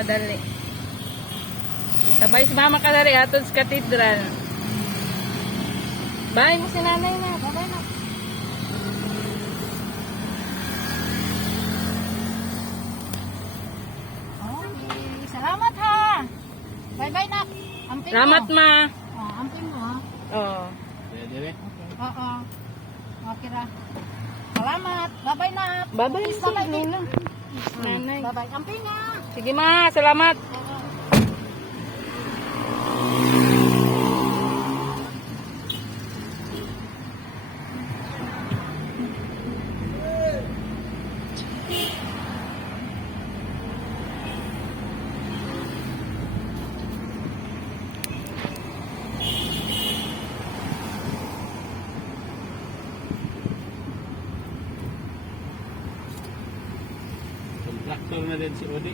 kadali. Sabay si mama kadali atod sa katedral. Bye mo si nanay na. Bye na. Okay. Salamat ha. Bye-bye na. Amping Salamat mo. ma. Amping mo ha. Oh. Okay. Oo. Okay ra. Salamat. Bye-bye na. Bye-bye Kiss si Nina. Nanay. Bye-bye. Amping ha. Sige ma, salamat. Oo. Kontraktor na din si Odi.